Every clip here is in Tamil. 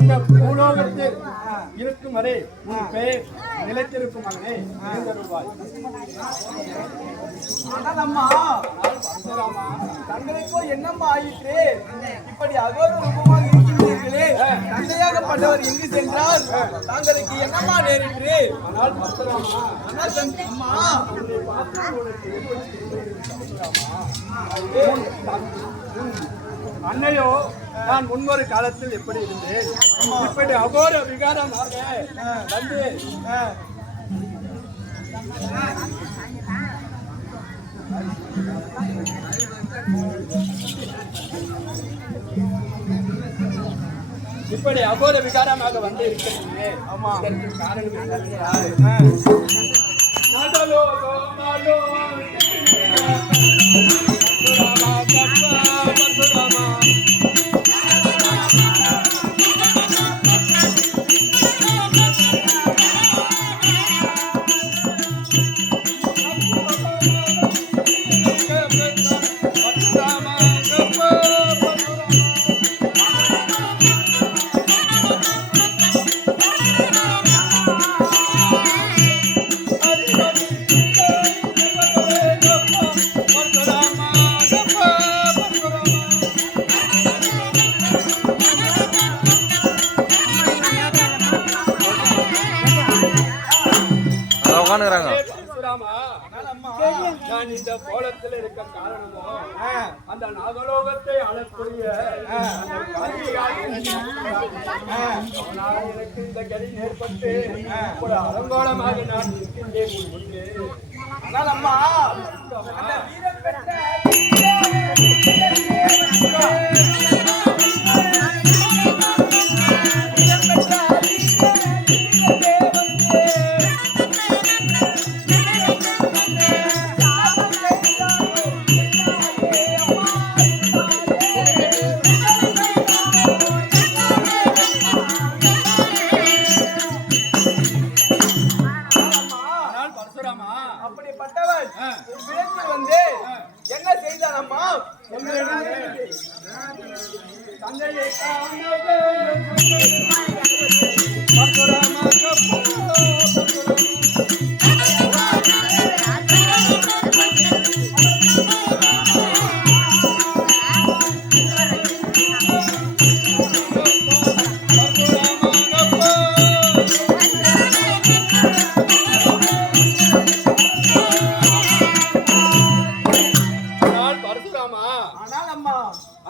இந்த பூலோகத்தில் இருக்கும் வரை உன் பெயர் நிலைத்திருக்கும் மகனே. தங்களுக்கோ என்னம்மா ஆயிற்று? இப்படி அகோர ரூபமாக இருக்கிறீர்களே, தந்தையாகப்பட்டவர் எங்கு சென்றால் தங்களுக்கு என்னம்மா நேரிற்று? அன்னையோ நான் முன்னொரு காலத்தில் எப்படி இருந்தேன், இப்படி அகோர விகாரமாக வந்து இப்படி அகோர விகாரமாக வந்து இருக்கிறேன். காரணம் நான் இந்த கோலத்தில் இருக்க காரணமோ அந்த நாகலோகத்தை அழக்கூடிய எனக்கு இந்த கதி ஏற்பட்டு ஒரு அலங்கோலமாக நான் இருக்கின்றேன். ஆனால் அம்மா அப்படிப்பட்டவன் வந்து என்ன செய்தான் அம்மா? தந்தையை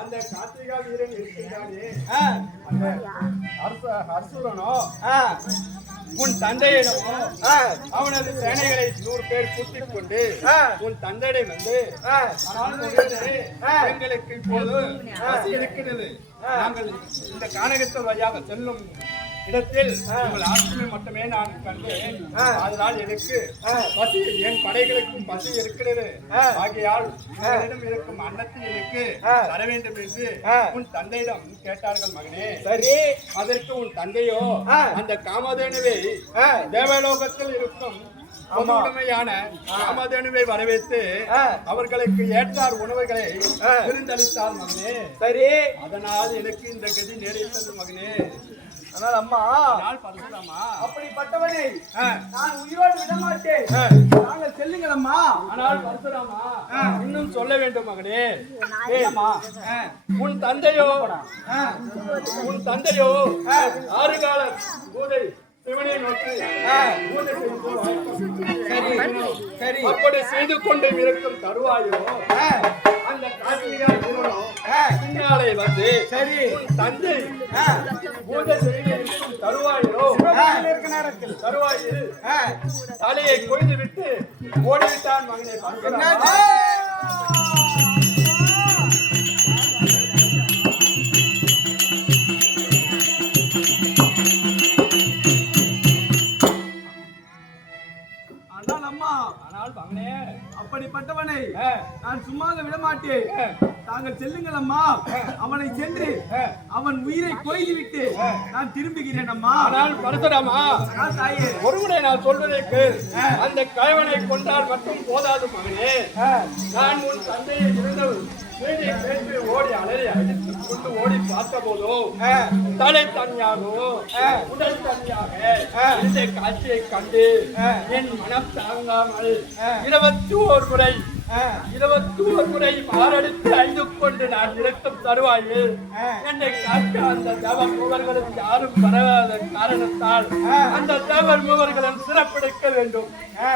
அந்த கார்த்திகா வீரன் இருக்கின்றானே அசுரனோ உன் தந்தையிடமோ அவனது சேனைகளை 100 பேர் கூட்டிக் கொண்டு உன் தந்தையிடம் வந்து எங்களுக்கு இப்போது இருக்கிறது, நாங்கள் இந்த கானகத்து வழியாக செல்லும் இடத்தில் உங்கள் ஆட்சியை மட்டுமே நான் கண்டேன். அதனால் எனக்கு பசி, என் படைகளுக்கும் பசி இருக்கிறது. ஆகையால் உங்களிடம் இருக்கும் அன்னத்தை எனக்கு தர வேண்டும் என்று உன் தந்தையிடம் கேட்டார்கள் மகனே. சரி, அதற்கு உன் தந்தையோ அந்த காமதேனுவை தேவலோகத்தில் இருக்கும் உண்மையான காமதேனுவை வரவேற்று அவர்களுக்கு ஏற்றார் உணவுகளை விருந்தளித்தார் மகனே. சரி, அதனால் எனக்கு இந்த கதி நேரிட்டது மகனே. ஆனால் அம்மா அப்படிப்பட்டவனை நான் உயிரோடு விடமாட்டேன். நாங்கள் செல்லுங்கள் அம்மா. ஆனால் பரசுராமா இன்னும் சொல்ல வேண்டும் மகனே. உன் தந்தையோ 6 கால பூதை சிவனை நோக்கி பூஜை செய்து சரி சரி அப்படி செய்து கொண்டு இருக்கும் தருவாயோ அந்த கார்த்திகா திருமணம் பின்னாலே வந்து சரி உன் தந்தை பூஜை செய்து இருக்கும் தருவாயோ இருக்க நேரத்தில் தருவாயில் தலையை கொய்து விட்டு ஓடிவிட்டான் மகனை பார்க்கிறான். ஆனால் மகனே அப்படிப்பட்டவனை நான் சும்மாக விட மாட்டேன். தாங்கள் செல்லுங்கள் அம்மா. அவனை சென்று அவன் உயிரை கொய்து விட்டு நான் திரும்புகிறேன் அம்மா. ஆனால் பரசுராமா, தாயே, ஒருவனை நான் சொல்வதை கேள். அந்த கயவனை கொண்டால் மட்டும் போதாது மகனே. நான் உன் தந்தையை இருந்தவள் வீட்டை கேட்டு ஓடி அலறி அடித்துக் கொண்டு ஓடி பார்த்த போதோ தலை தனியாகவோ உடல் தனியாக இந்த காட்சியை கண்டு என் மனம் தாங்காமல் 21 முறை மாரடித்து அழிந்து கொண்டு நான் இருக்கும் தருவாயில் என்னை காக்க அந்த தேவர் மூவர்களும் யாரும் வராத காரணத்தால் அந்த தேவர் மூவர்களும் சிறப்பெடுக்க வேண்டும்.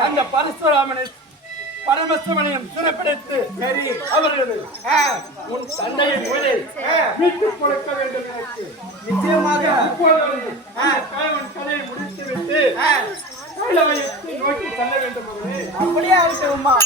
அந்த பரசுராமனை பரமசிவனையும் சிறப்பிடித்து சரி அவர்கள் உன் தந்தையின் உயிரை மீட்டுக் கொடுக்க வேண்டும். எனக்கு நிச்சயமாக கலையை முடித்து விட்டு கைலவயத்தை நோக்கி செல்ல வேண்டும். அப்படியே ஆகட்டும் அம்மா.